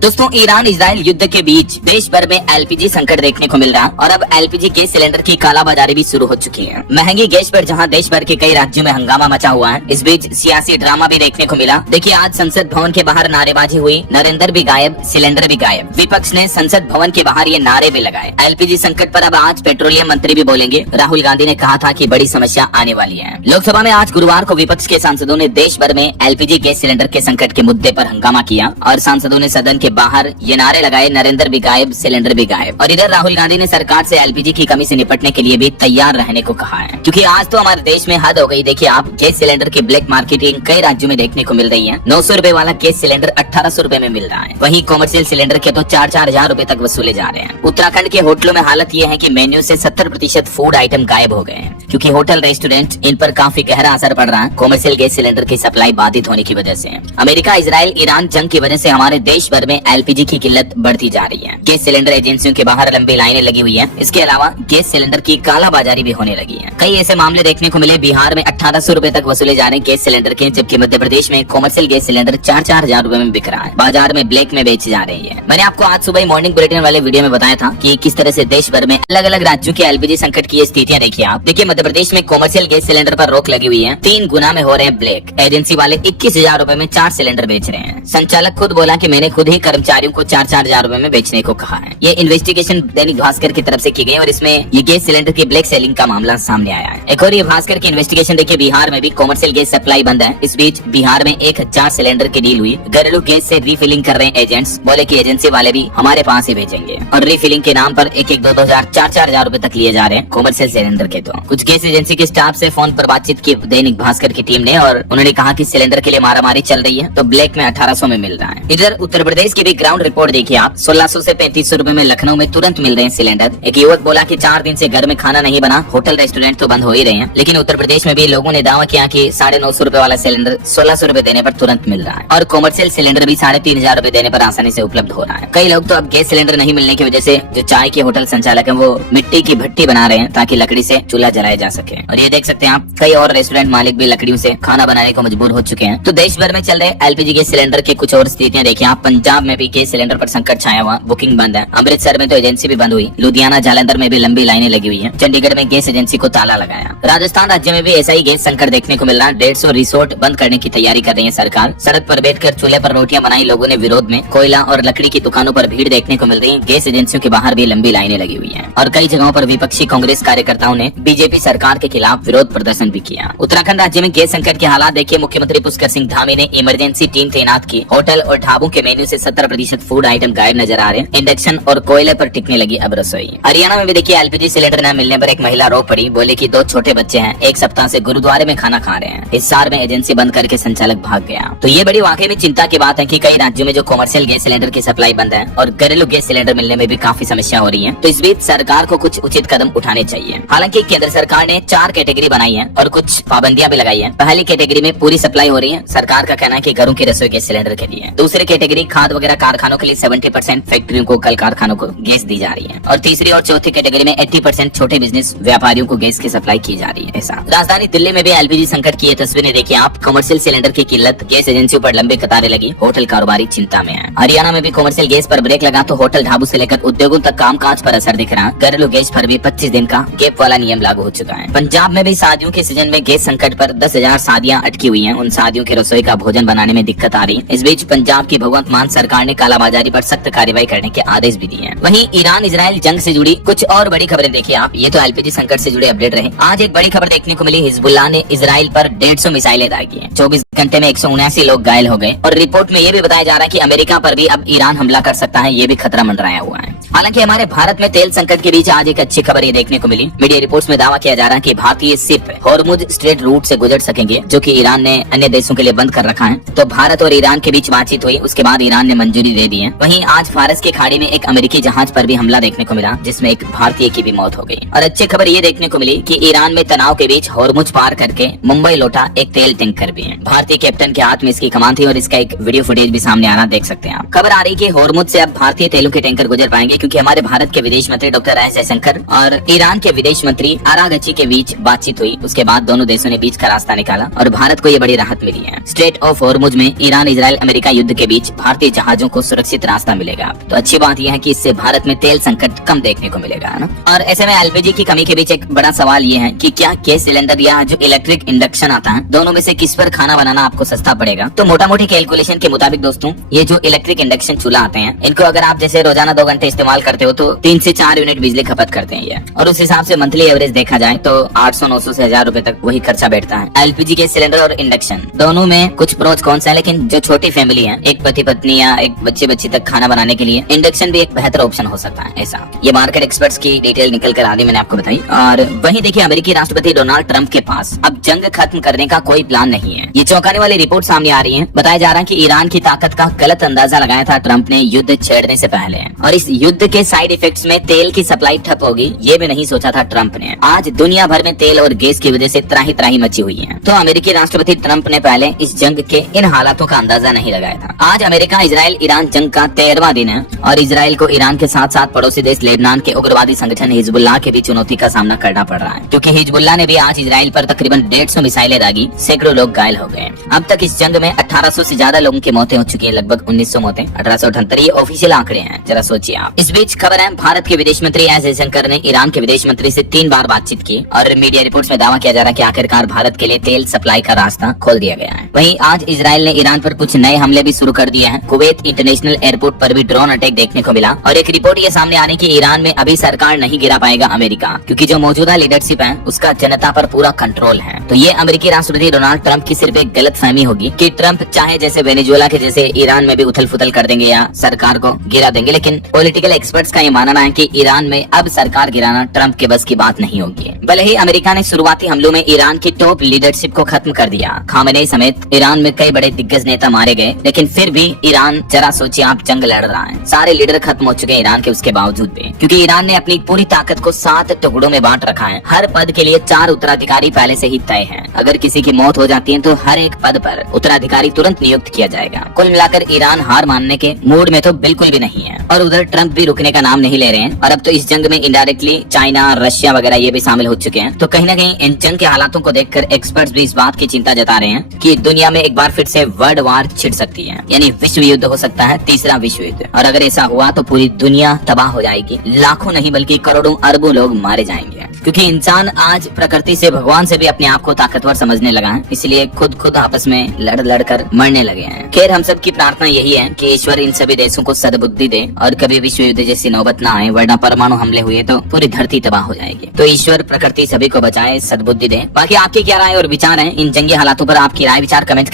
दोस्तों, Iran Israel युद्ध के बीच देश भर में एलपीजी संकट देखने को मिल रहा है और अब एलपीजी गैस सिलेंडर की कालाबाजारी भी शुरू हो चुकी है। महंगी गैस पर जहां देश भर के कई राज्यों में हंगामा मचा हुआ है, इस बीच सियासी ड्रामा भी देखने को मिला। देखिए, आज संसद भवन के बाहर नारेबाजी हुई, नरेंद्र भी गायब, सिलेंडर भी गायब। विपक्ष ने संसद भवन के बाहर ये नारे भी लगाए। एलपीजी संकट पर अब आज पेट्रोलियम मंत्री भी बोलेंगे। राहुल गांधी ने कहा था कि बड़ी समस्या आने वाली है। लोकसभा में आज गुरुवार को विपक्ष के सांसदों ने देश भर में एलपीजी गैस सिलेंडर के संकट के मुद्दे पर हंगामा किया और सांसदों ने सदन के बाहर ये नारे लगाए, नरेंद्र भी गायब, सिलेंडर भी गायब। और इधर राहुल गांधी ने सरकार से एलपीजी की कमी से निपटने के लिए भी तैयार रहने को कहा है, क्योंकि आज तो हमारे देश में हद हो गई। देखिए, आप गैस सिलेंडर की ब्लैक मार्केटिंग कई राज्यों में देखने को मिल रही है। 900 रुपए वाला गैस सिलेंडर 1800 रुपए में मिल रहा है। वहीं कॉमर्शियल सिलेंडर के तो 4-4 हजार रुपए तक वसूले जा रहे हैं। उत्तराखंड के होटलों में हालत ये है कि मेन्यू से 70% फूड आइटम गायब हो गए हैं, क्योंकि होटल रेस्टोरेंट इन पर काफी गहरा असर पड़ रहा है कॉमर्शियल गैस सिलेंडर की सप्लाई बाधित होने की वजह से। अमेरिका, इजराइल, ईरान जंग की वजह से हमारे देश भर में एलपीजी की किल्लत बढ़ती जा रही है। गैस सिलेंडर एजेंसियों के बाहर लंबी लाइनें लगी हुई हैं। इसके अलावा गैस सिलेंडर की कालाबाजारी भी होने लगी है। कई ऐसे मामले देखने को मिले। बिहार में 1800 रुपए तक वसूले जा रहे हैं गैस सिलेंडर के, जबकि मध्य प्रदेश में कॉमर्शियल गैस सिलेंडर 4-4 हजार रुपए में बिक रहा है। बाजार में ब्लैक में बेची जा रही है। मैंने आपको आज सुबह मॉर्निंग बुलेटिन वाले वीडियो में बताया था कि किस तरह से देश भर में अलग अलग राज्यों के एलपीजी संकट की स्थितियां देखिए आप। देखिए, मध्य प्रदेश में कॉमर्शियल गैस सिलेंडर पर रोक लगी हुई है। 3 गुना में हो रहे हैं ब्लैक। एजेंसी वाले 21,000 रुपए में 4 सिलेंडर बेच रहे हैं। संचालक खुद बोला कि मैंने खुद ही कर्मचारियों को 4-4 हजार रुपए में बेचने को कहा है। ये इन्वेस्टिगेशन दैनिक भास्कर की तरफ से की गई और इसमें ये गैस सिलेंडर की ब्लैक सेलिंग का मामला सामने आया है। एक और ये भास्कर की इन्वेस्टिगेशन देखिए, बिहार में भी कॉमर्शियल गैस सप्लाई बंद है। इस बीच बिहार में 1000 सिलेंडर की डील हुई। घरेलू गैस से रीफिलिंग कर रहे हैं एजेंट्स। बोले कि एजेंसी वाले भी हमारे पास ही भेजेंगे और रीफिलिंग के नाम पर 1-1, 2-2 हजार, 4-4 हजार रुपए तक लिए जा रहे हैं कॉमर्शियल सिलेंडर के। तो कुछ गैस एजेंसी के स्टाफ से फोन पर बातचीत की दैनिक भास्कर की टीम ने और उन्होंने कहा कि सिलेंडर के लिए मारामारी चल रही है, तो ब्लैक में 1800 में मिल रहा है। इधर उत्तर प्रदेश की भी ग्राउंड रिपोर्ट देखिए आप। 1600 से 3500 रुपए में लखनऊ में तुरंत मिल रहे हैं सिलेंडर। एक युवक बोला कि 4 दिन से घर में खाना नहीं बना, होटल रेस्टोरेंट तो बंद हो ही रहे हैं। लेकिन उत्तर प्रदेश में भी लोगों ने दावा किया कि 950 रुपए वाला सिलेंडर 1600 रुपए देने पर तुरंत मिल रहा है और कॉमर्शियल सिलेंडर भी 3500 रुपए देने पर आसानी से उपलब्ध हो रहा है। कई लोग तो अब गैस सिलेंडर नहीं मिलने की वजह से जो चाय के होटल संचालक है वो मिट्टी की भट्टी बना रहे हैं ताकि लकड़ी से चूल्हा जलाया जा सके। और ये देख सकते हैं आप, कई और रेस्टोरेंट मालिक भी लकड़ियों से खाना बनाने को मजबूर हो चुके हैं। तो देश भर में चल रहे एलपीजी गैस सिलेंडर के कुछ और स्थितियां देखिए आप। पंजाब में भी गैस सिलेंडर पर संकट छाया हुआ, बुकिंग बंद है। अमृतसर में तो एजेंसी भी बंद हुई। लुधियाना, जालंधर में भी लंबी लाइनें लगी हुई है। चंडीगढ़ में गैस एजेंसी को ताला लगाया। राजस्थान राज्य में भी ऐसा ही गैस संकट देखने को मिल रहा है। 150 रिसोर्ट बंद करने की तैयारी कर रही है सरकार। सड़क पर बैठकर चूल्हे पर रोटियां बनाई लोगों ने विरोध में। कोयला और लकड़ी की दुकानों पर भीड़ देखने को मिल रही है। गैस एजेंसियों के बाहर भी लंबी लाइनें लगी हुई है और कई जगहों पर विपक्षी कांग्रेस कार्यकर्ताओं ने बीजेपी सरकार के खिलाफ विरोध प्रदर्शन भी किया। उत्तराखंड राज्य में गैस संकट के हालात देखिए। मुख्यमंत्री पुष्कर सिंह धामी ने इमरजेंसी टीम तैनात की। होटल और ढाबों के मेन्यू से 70% फूड आइटम गायब नजर आ रहे हैं। इंडक्शन और कोयले पर टिकने लगी अब रसोई। हरियाणा में भी देखिए, एलपीजी सिलेंडर न मिलने पर एक महिला रो पड़ी। बोले कि 2 छोटे बच्चे हैं, 1 सप्ताह से गुरुद्वारे में खाना खा रहे हैं। हिसार में एजेंसी बंद करके संचालक भाग गया। तो ये बड़ी वाकई में चिंता की बात है कि कई राज्यों में जो कॉमर्शियल गैस सिलेंडर की सप्लाई बंद है और घरेलू गैस सिलेंडर मिलने में भी काफी समस्या हो रही है। तो इस बीच सरकार को कुछ उचित कदम उठाने चाहिए। हालांकि केंद्र सरकार ने 4 कैटेगरी बनाई है और कुछ पाबंदियां भी लगाई है। पहली कैटेगरी में पूरी सप्लाई हो रही है। सरकार का कहना है कि घरों की रसोई गैस सिलेंडर के लिए। दूसरी कैटेगरी खाद वगैरह कारखानों के लिए 70%, फैक्ट्रियों को, कल कारखानों को गैस दी जा रही है। और तीसरी और चौथी कैटेगरी में 80% छोटे बिजनेस व्यापारियों को गैस की सप्लाई की जा रही है। ऐसा राजधानी दिल्ली में भी एलपीजी संकट की ये तस्वीरें देखिए आप। कमर्शियल सिलेंडर की किल्लत, गैस एजेंसियों पर लंबी कतारें लगी, होटल कारोबारी चिंता में है। हरियाणा में भी कमर्शियल गैस पर ब्रेक लगा तो होटल ढाबों से लेकर उद्योगों तक कामकाज पर असर दिख रहा है। घरेलू गैस पर भी 25 दिन का गैप वाला नियम लागू हो चुका है। पंजाब में भी शादियों के सीजन में गैस संकट पर 10,000 शादियां अटकी हुई हैं। उन शादियों की रसोई का भोजन बनाने में दिक्कत आ रही है। इस बीच पंजाब की भगवंत मान सरकार ने कालाबाजारी पर सख्त कार्रवाई करने के आदेश भी दिए हैं। वहीं ईरान इजराइल जंग से जुड़ी कुछ और बड़ी खबरें देखिए आप। ये तो एलपीजी संकट से जुड़े अपडेट रहे। आज एक बड़ी खबर देखने को मिली। हिजबुल्लाह ने इजराइल पर 150 मिसाइलें दागी हैं। 24 घंटे में 179 लोग घायल हो गए और रिपोर्ट में ये भी बताया जा रहा है कि अमेरिका पर भी अब ईरान हमला कर सकता है। ये भी खतरा मंडराया हुआ है। हालांकि हमारे भारत में तेल संकट के बीच आज एक अच्छी खबर ये देखने को मिली। मीडिया रिपोर्ट्स में दावा किया जा रहा है कि भारतीय शिप हॉर्मुज स्ट्रेट रूट से गुजर सकेंगे, जो कि ईरान ने अन्य देशों के लिए बंद कर रखा है। तो भारत और ईरान के बीच बातचीत हुई, उसके बाद ईरान ने मंजूरी दे दी है। वहीं आज फारस की खाड़ी में एक अमेरिकी जहाज पर भी हमला देखने को मिला, जिसमें एक भारतीय की भी मौत हो गई। और अच्छी खबर ये देखने को मिली कि ईरान में तनाव के बीच हॉर्मुज पार करके मुंबई लौटा एक तेल टैंकर भी है। भारतीय कैप्टन के हाथ में इसकी कमान थी और इसका एक वीडियो फुटेज भी सामने आना देख सकते हैं आप। खबर आ रही कि हॉर्मुज से अब भारतीय तेलों के टैंकर गुजर पाएंगे, क्योंकि हमारे भारत के विदेश मंत्री डॉक्टर एस जयशंकर और ईरान के विदेश मंत्री आरागची के बीच बातचीत हुई। उसके बाद दोनों देशों ने बीच का रास्ता निकाला और भारत को ये बड़ी राहत मिली है। स्ट्रेट ऑफ हॉर्मुज में ईरान, इजराइल, अमेरिका युद्ध के बीच भारतीय जहाजों को सुरक्षित रास्ता मिलेगा। तो अच्छी बात यह है कि इससे भारत में तेल संकट कम देखने को मिलेगा, है ना। और ऐसे में एलपीजी की कमी के बीच एक बड़ा सवाल ये है कि क्या गैस सिलेंडर या जो इलेक्ट्रिक इंडक्शन आता है, दोनों में से किस पर खाना बनाना आपको सस्ता पड़ेगा। तो मोटा मोटी कैलकुलेशन के मुताबिक दोस्तों, ये जो इलेक्ट्रिक इंडक्शन चूल्हा आते हैं, इनको अगर आप जैसे रोजाना 2 घंटे इस्तेमाल करते हो तो 3 से 4 यूनिट बिजली खपत करते हैं ये। और उस हिसाब से मंथली एवरेज देखा जाए तो 800-900 से 1000 रुपए तक वही खर्चा बैठता है। एलपीजी के सिलेंडर और इंडक्शन दोनों में कुछ प्रोज कौन सा है, लेकिन जो छोटी फैमिली है, एक पति पत्नी या एक बच्चे बच्ची तक खाना बनाने के लिए इंडक्शन भी एक बेहतर ऑप्शन हो सकता है। ऐसा ये मार्केट एक्सपर्ट्स की डिटेल निकल कर आ रही, मैंने आपको बताई। और वहीं देखिए, अमेरिकी राष्ट्रपति डोनाल्ड ट्रंप के पास अब जंग खत्म करने का कोई प्लान नहीं है। ये चौंकाने वाली रिपोर्ट सामने आ रही है। बताया जा रहा है कि ईरान की ताकत का गलत अंदाजा लगाया था ट्रंप ने युद्ध छेड़ने से पहले, और इस युद्ध के साइड इफेक्ट्स में तेल की सप्लाई ठप होगी, ये भी नहीं सोचा था ट्रंप ने। आज दुनिया भर में तेल और गैस की वजह से त्राही त्राही मची हुई है। तो अमेरिकी राष्ट्रपति ट्रंप ने पहले इस जंग के इन हालातों का अंदाजा नहीं लगाया था। आज अमेरिका इजराइल ईरान जंग का 13वां दिन है और इजराइल को ईरान के साथ साथ पड़ोसी देश लेबनान के उग्रवादी संगठन हिजबुल्लाह के भी चुनौती का सामना करना पड़ रहा है, क्योंकि हिजबुल्लाह ने भी आज इजराइल पर तकरीबन 150 मिसाइलें दागी, सैकड़ों लोग घायल हो गए। अब तक इस जंग में 1800 से ज्यादा लोगों की मौतें हो चुकी है, लगभग 1900 मौतें, 1878 ये ऑफिशियल आंकड़े हैं, जरा सोचिए आप। इस बीच खबर है, भारत के विदेश मंत्री एस जयशंकर ने ईरान के विदेश मंत्री से 3 बार बातचीत की और मीडिया रिपोर्ट्स में दावा किया जा रहा है कि आखिरकार भारत के लिए तेल सप्लाई का रास्ता खोल दिया गया है। वहीं आज इजराइल ने ईरान पर कुछ नए हमले भी शुरू कर दिए हैं। कुवैत इंटरनेशनल एयरपोर्ट पर भी ड्रोन अटैक देखने को मिला और एक रिपोर्ट ये सामने आने की ईरान में अभी सरकार नहीं गिरा पाएगा अमेरिका, क्योंकि जो मौजूदा लीडरशिप है उसका जनता पर पूरा कंट्रोल है। तो ये अमेरिकी राष्ट्रपति डोनाल्ड ट्रंप की सिर्फ एक गलत फहमी होगी कि ट्रंप चाहे जैसे वेनेजुएला के जैसे ईरान में भी उथल फुथल कर देंगे या सरकार को गिरा देंगे, लेकिन पॉलिटिकल एक्सपर्ट्स का ये मानना है कि ईरान में अब सरकार गिराना ट्रंप के बस की बात नहीं होगी। भले ही अमेरिका ने शुरुआती हमलों में ईरान की टॉप लीडरशिप को खत्म कर दिया, खामेनेई समेत ईरान में कई बड़े दिग्गज नेता मारे गए, लेकिन फिर भी ईरान, जरा सोचिए आप, जंग लड़ रहा है। सारे लीडर खत्म हो चुके हैं ईरान के, उसके बावजूद भी, क्योंकि ईरान ने अपनी पूरी ताकत को 7 टुकड़ों में बांट रखा है। हर पद के लिए 4 उत्तराधिकारी पहले से ही तय है। अगर किसी की मौत हो जाती है तो हर एक पद पर उत्तराधिकारी तुरंत नियुक्त किया जाएगा। कुल मिलाकर ईरान हार मानने के मूड में तो बिल्कुल भी नहीं है और उधर ट्रंप भी रुकने का नाम नहीं ले रहे हैं। और अब तो इस जंग में इनडायरेक्टली चाइना, रशिया वगैरह ये भी शामिल हो चुके हैं। तो कहीं न कहीं इन जंग के हालातों को देखकर एक्सपर्ट्स भी इस बात की चिंता जता रहे हैं कि दुनिया में एक बार फिर से वर्ल्ड वार छिड़ सकती है, यानी विश्व युद्ध हो सकता है, तीसरा विश्व युद्ध। और अगर ऐसा हुआ तो पूरी दुनिया तबाह हो जाएगी, लाखों नहीं बल्कि करोड़ों अरबों लोग मारे जाएंगे, क्योंकि इंसान आज प्रकृति से, भगवान से भी अपने आप को ताकतवर समझने लगा है, इसलिए खुद आपस में लड़ कर मरने लगे हैं। खैर, हम सब की प्रार्थना यही है कि ईश्वर इन सभी देशों को सद्बुद्धि दे और कभी विश्व युद्ध जैसी नौबत ना आए, वरना परमाणु हमले हुए तो पूरी धरती तबाह हो जाएगी। तो ईश्वर प्रकृति सभी को बचाए, सद्बुद्धि दे। बाकी आपकी क्या राय और विचार है इन जंगी हालातों पर? आपकी राय विचार कमेंट